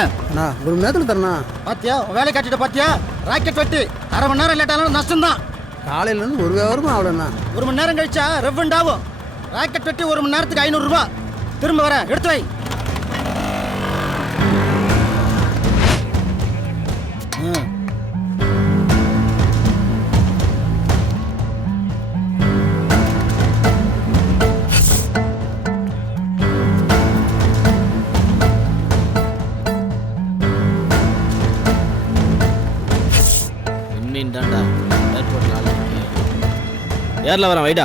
அண்ணா 1 மணி நேரத்தில் தரணா. பாத்தியா வேலை காட்டிட்ட பாத்தியா? ராக்கெட் வெட்டி 1/2 மணி நேரம் லேட்டாலும் நஷ்டம் தான். காலையிலேருந்து 1 வியாபாரமும் ஆகலண்ணா. 1 மணி நேரம் கழிச்சா ரெவெண்ட் ஆகும். ராக்கெட் வெட்டி 1 மணி நேரத்துக்கு 500 ரூபா. திரும்ப வர எடுத்து வை. ஏர்ல வரேன் வைடா.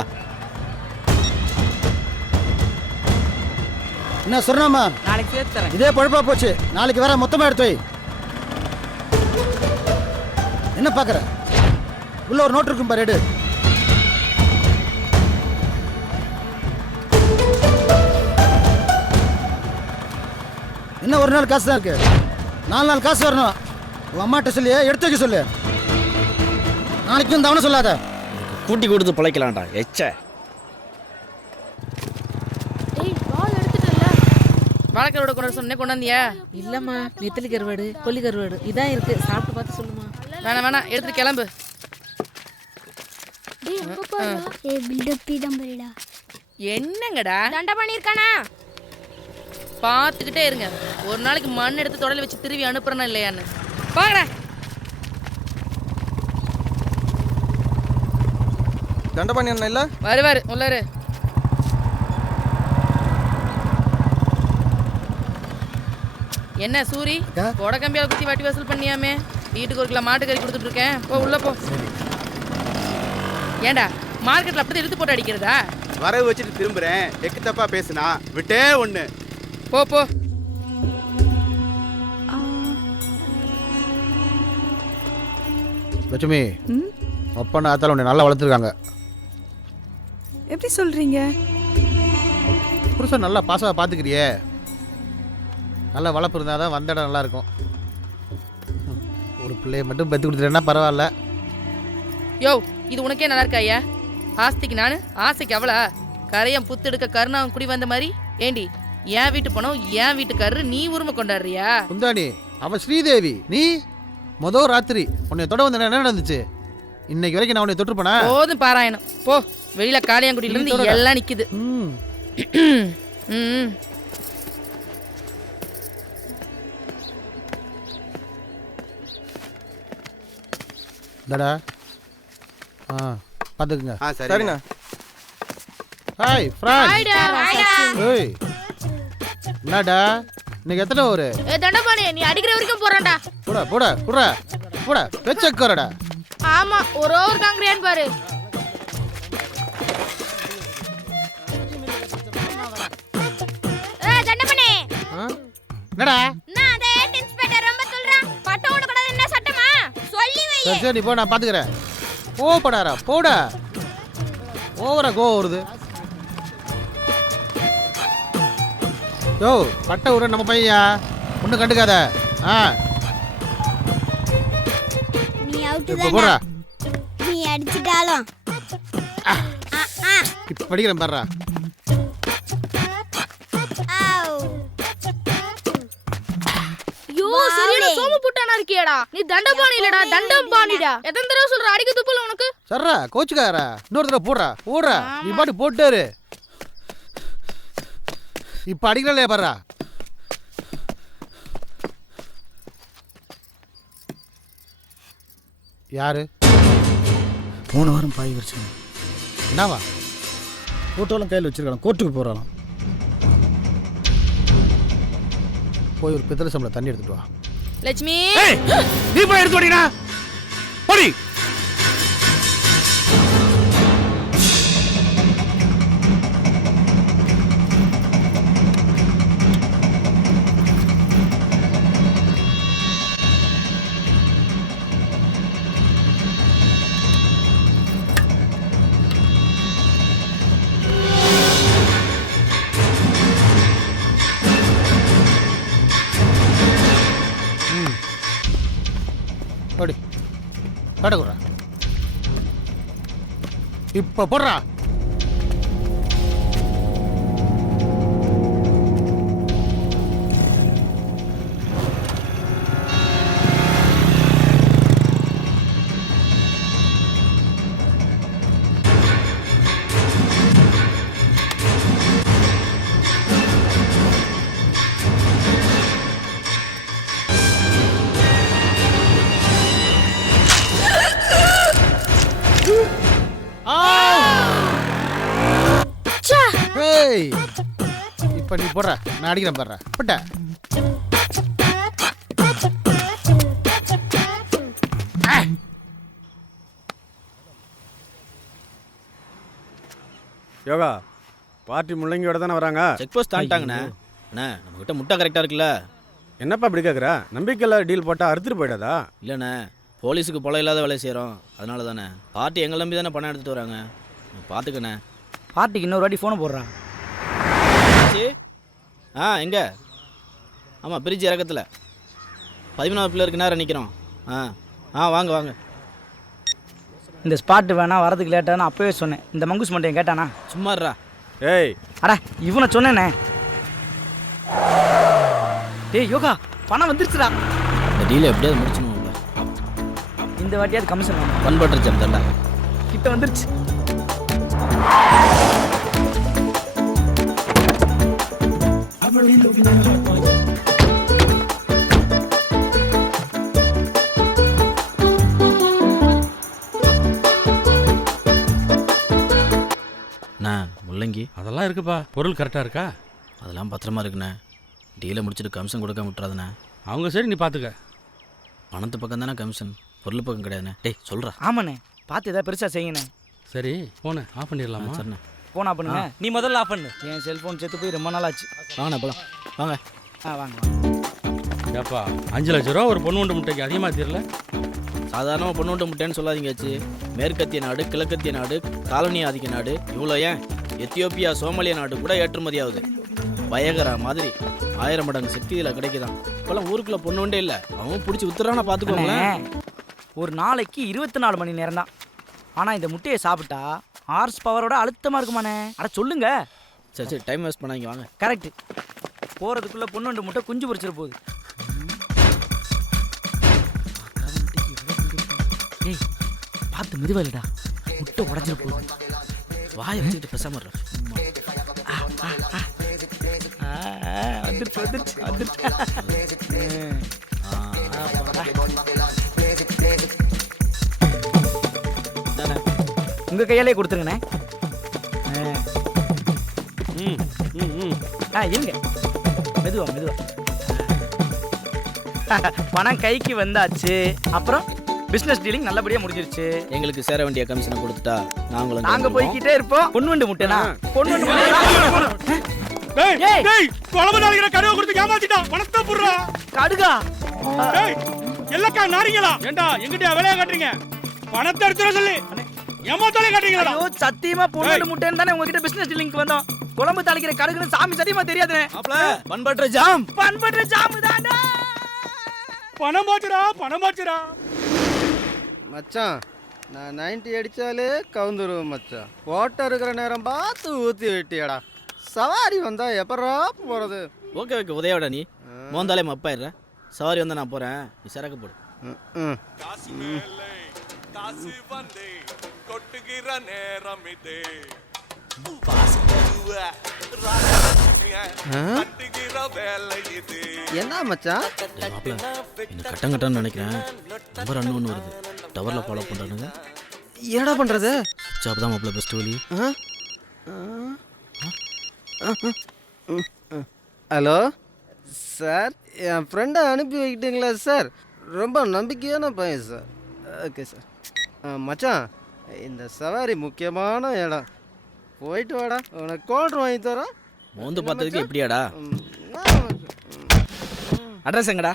என்ன சொன்னாமா? நாளைக்கு சேர்த்து தரேன். இதே பழப்பா போச்சு. நாளைக்கு வர மொத்தமா எடுத்து வை. என்ன பாக்குற? உள்ள ஒரு நோட் இருக்கும் பாரு, எடு. என்ன ஒரு நாள் காசு தான் இருக்கு? 4 நாள் காசு வரணும். உன் அம்மாட்ட சொல்லி எடுத்து வைக்க சொல்லு. நாளைக்கும் தவணை சொல்லாத. கூட்டி கொடுத்து பிழைக்கலாம்டா எச்ச. வாழைக்கருவாடு கொண்டு சொன்னே கொண்டாந்தியா? இல்லம்மா, நெத்திலி கருவாடு, கொல்லி கருவாடு இதான் இருக்கு. சாப்பிட்டு பார்த்து சொல்லுமா. வேணாம் எடுத்துட்டு கிளம்பு. என்னங்கடா தண்டை பண்ணிருக்கானா? பார்த்துக்கிட்டே இருங்க. ஒரு நாளைக்கு மண் எடுத்து தொடல வச்சு திருவி அனுப்புறனா இல்லையான்னு பாக்குற. தண்டபாணி அண்ணா இல்ல? வருவாரு உள்ளாரு. என்ன சூரி, கொடக்கம்பியால குத்தி வாட்டி வசூல் பண்ணியாமே? வீட்டுக்கு 1 கிலோ மாட்டுக்கறி கொடுத்துட்டு இருக்கேன். போ உள்ள போ. ஏண்டா மார்க்கெட்ல அப்படி இழுத்து போட்டு அடிக்கிறதா? வரவு வச்சுட்டு திரும்புறேன். எக்கு தப்பா பேசுனா விட்டே ஒண்ணு. போ போ. லட்சுமி, அப்பா ஆத்தால உன்னை நல்லா வளர்த்துருக்காங்க. எப்படி சொல்றீங்க? புருஷன் நல்லா பாசமாக பார்த்துக்கிறியே. நல்லா வளர்ப்பு இருந்தால் தான் வந்த இடம் நல்லா இருக்கும். ஒரு பிள்ளைய மட்டும் பெற்று கொடுத்துட்டேன்னா பரவாயில்ல. யோ, இது உனக்கே நல்லா இருக்கா ஐயா? ஆஸ்திக்கு நானு, ஆசைக்கு அவளா? கரையம் புத்து எடுக்க கருணாவும் குடி வந்த மாதிரி. ஏண்டி, என் வீட்டு பணம் என் வீட்டுக்காரரு, நீ உரிமை கொண்டாடுறியா? குந்தாணி, அவ ஸ்ரீதேவி. நீ மொதல் ராத்திரி உன்னை தொட வந்த என்ன நடந்துச்சு? இன்னைக்கு வரைக்கும் நான் உன்னை தொட்டுருப்பேனா? போதும் பாராயணம். போ, வெளியில காளியாங்குடியில இருந்து எல்லாம் நிக்குது. டடா பாத்துக்குங்க. சரிண்ணா. Hi friend. ஏய் என்னடா இன்னைக்கு எத்தனை ஒரு? தண்டபாணி, நீ அடிக்கிற வரைக்கும் போறான்டா. போடா போடா போடா போடா வெச்சக்கறடா. ஆமா, ஒரு ஓவர் காங்கிரியான் பாரு. தண்டபாணி என்னடா? நான் அதே இன்ஸ்பெக்டர் ரொம்ப சொல்றான். பட்ட ஓட கூட என்ன சட்டமா? சொல்லி வை. சரி நீ போ, நான் பாத்துக்கறேன். போடா போடா. ஓவரா கோ வருது. யோ, பட்ட விட நம்ம பையா ஒன்றும் கண்டுக்காத. நீ அவுட் இப்போ போடா. நீ அடிச்சிட்டாலும் இப்போ படிக்கிறேன் பாருடா. யோ, சரியான சோமு புட்டானா இருக்கியேடா. நீ தண்டபாணி இல்லடா, தண்டம்பாணிடா. எத்தனை தடவை சொல்ற அடிக்க துப்புல உனக்கு? சர்ரா கோச்சுக்காரா. இன்னொரு தடவை போடுறா. நீ பாட்டு போட்டாரு. இப்போ அடிக்கல பாருடா. யாரு? 3 வாரம் பாய் வச்சு என்னவா? போட்டோலாம் கையில் வச்சிருக்கான். கோர்ட்டுக்கு போகிறான். போய் ஒரு பித்தளை சம்பளம் தண்ணி எடுத்துட்டு வா. லட்சுமி, நீ போய் எடுத்து ஓடினா போடி. ஓடி கடக்குறா. இப்போ போடுறா. ஏய் இப்போ நீ போடுற, நான் அடிக்கிறேன் பாடுற பட்ட. யோகா பார்ட்டி முள்ளங்கியோட தானே வராங்க. Check post தாண்டிட்டாங்கண்ணே. அண்ணா நம்மகிட்ட முட்டை கரெக்டாக இருக்குல்ல? என்னப்பா இப்படி கேட்குற? நம்பிக்கையில் டீல் போட்டால் அறுத்துட்டு போயிடாதா? இல்லைண்ணே, போலீஸுக்கு பொல இல்லாத வேலையை செய்கிறோம், அதனால தானே. பார்ட்டி எங்களை நம்பி தானே பணம் எடுத்துகிட்டு வராங்க, பார்த்துக்கண்ணே. பார்ட்டிக்கு இன்னொரு வாட்டி ஃபோனை போடுறான். எங்கே? ஆமாம், பிரிட்ஜ் இறக்கத்தில் 13வது பிள்ளைருக்கு நேரம் நிற்கிறோம். வாங்க வாங்க. இந்த ஸ்பாட்டு வேணா வரதுக்கு லேட்டானு அப்பவே சொன்னேன். இந்த மங்குஸ் மட்டும் கேட்டானா? சும்மாறா. ஏய் அட இவனை சொன்னேனே. டேய் யோகா, பணம் வந்துருச்சுடா. இந்த டீலை எப்படியாவது முடிச்சணும். இந்த வாட்டியாவது கமிஷன் வேணும். பண்பற்ற சந்தண்டா கிட்ட வந்துருச்சு. அண்ணா முள்ளங்கி அதெல்லாம் இருக்குப்பா. பொருள் கரெக்டாக இருக்கா? அதெல்லாம் பத்திரமா இருக்குண்ணே. டீலை முடிச்சுட்டு கமிஷன் கொடுக்க விட்டுறாதுண்ணே. அவங்க சரி, நீ பார்த்துக்க. பணத்து பக்கம் தானே கமிஷன், பொருள் பக்கம் கிடையாதுண்ணே. டேய் சொல்கிறா. ஆமாண்ணே, பார்த்து ஏதாவது பெருசாக செய்யுண்ணே. சரி ஃபோனை ஆஃப் பண்ணிடலாமா? சரிண்ணே. ஃபோன் ஆஃப் பண்ணுங்க. நீ முதல்ல ஆஃப் பண்ணு. என் செல்ஃபோன் செத்து போய் ரொம்ப நாள் ஆச்சு. வாங்கண்ணே போகலாம் வாங்க. வாங்க. ஏப்பா 5 லட்ச ரூபா ஒரு பொண்ணு ஒன்று முட்டைக்கு அதிகமாக தெரியல? சாதாரணமாக பொண்ணு முட்டைன்னு சொல்லாதீங்கச்சு. மேற்கத்திய நாடு, கிழக்கத்திய நாடு, காலனி ஆதிக்க நாடு, இவ்வளோ ஏன் எத்தியோப்பியா, சோமாலியா நாடு கூட ஏற்றுமதி ஆகுது. பயகரா மாதிரி 1000 மடங்கு சக்தி இதில் கிடைக்குதான். இப்போல்லாம் ஊருக்குள்ள பொண்ணு ஒன்றே இல்லை, அவன் பிடிச்சி உத்தரானா பார்த்துக்கோங்களேன். ஒரு நாளைக்கு 24 மணி நேரம் தான். ஆனால் இந்த முட்டையை சாப்பிட்டா ஹார்ஸ் பவரோட அழுத்தமாக இருக்குமாண்ணே. அட சொல்லுங்க. சரி சரி, டைம் வேஸ்ட் பண்ணாங்க வாங்க. கரெக்டு. போகிறதுக்குள்ளே பொண்ணு முட்டை குஞ்சு பொரிச்சிட போகுது. ஏய் பார்த்து மெதுவாயிலடா, முட்டை உடஞ்சிட போகுது. வாயை வச்சுக்கிட்டு பேசாம இருடா. வந்துருச்சு வந்துருச்சு வந்துருச்சு. உங்கள் கையாலே கொடுத்துருங்கண்ணே. இருங்க, மெதுவா மெதுவா. பணம் கைக்கு வந்தாச்சு. அப்புறம் பிசினஸ் டீலிங் நல்லபடியா முடிஞ்சிருச்சு. எங்களுக்கு சேர வேண்டிய கமிஷனை கொடுத்துட்டா நாங்க போய்கிட்டே இருப்போம். பொன்வண்டு முட்டைனா பொன்வண்டு குழம்பு நாளைக்கு கடுவை கொடுத்து ஏமாத்திட்டான். பணத்தை புடுறா. கடுகா எல்லாக்கா நாரிங்களா? ஏண்டா எங்கிட்ட விலையா காட்டுறீங்க? பணத்தை எடுத்துற சொல்லி ஏமாத்தாலே காட்டுறீங்களா? ஐயோ சத்தியமா பொன்வண்டு முட்டைன்னு தானே உங்ககிட்ட பிசினஸ் டீலிங்க்கு வந்தோம். குழம்பு தாளிக்கிற கடுகுன்னு சாமி சத்தியமா தெரியாதுனே. பண்பற்ற ஜாம் பண்பற்ற ஜாம் தான்டா. பணம் மாச்சுடா. மச்சான், நான் 90 அடித்தாலே கவுந்துருவேன் மச்சான். ஓட்ட இருக்கிற நேரம் பார்த்து ஊற்றி வெட்டியாடா. சவாரி வந்தா எப்படா போகிறது? ஓகே ஓகே உதயோட நீ மோந்தாலே மப்பாயிடுற. சவாரி வந்தா நான் போகிறேன், நீ சரக்கு போடு. என்ன மச்சான்? எனக்கு கட்டம் கட்டம்னு நினைக்கிறேன். நம்பர் அன்னொன்று வருது. டவரில் ஃபாலோ பண்ணுறானுங்க. என்னடா பண்ணுறது? சுவிட்ச் தான் மாப்பிள்ள பெஸ்ட் வழி. ஹலோ சார், என் ஃப்ரெண்டை அனுப்பி வைக்கிட்டீங்களா சார்? ரொம்ப நம்பிக்கையான பையன் சார். Okay sir. மச்சான், இந்த சவாரி முக்கியமான இடம். போயிட்டு வாடா, உனக்கு கோல்ட்ரு வாங்கி தரோம். மோந்து பார்த்ததுக்கு எப்படியாடா? அட்ரஸ் எங்கடா?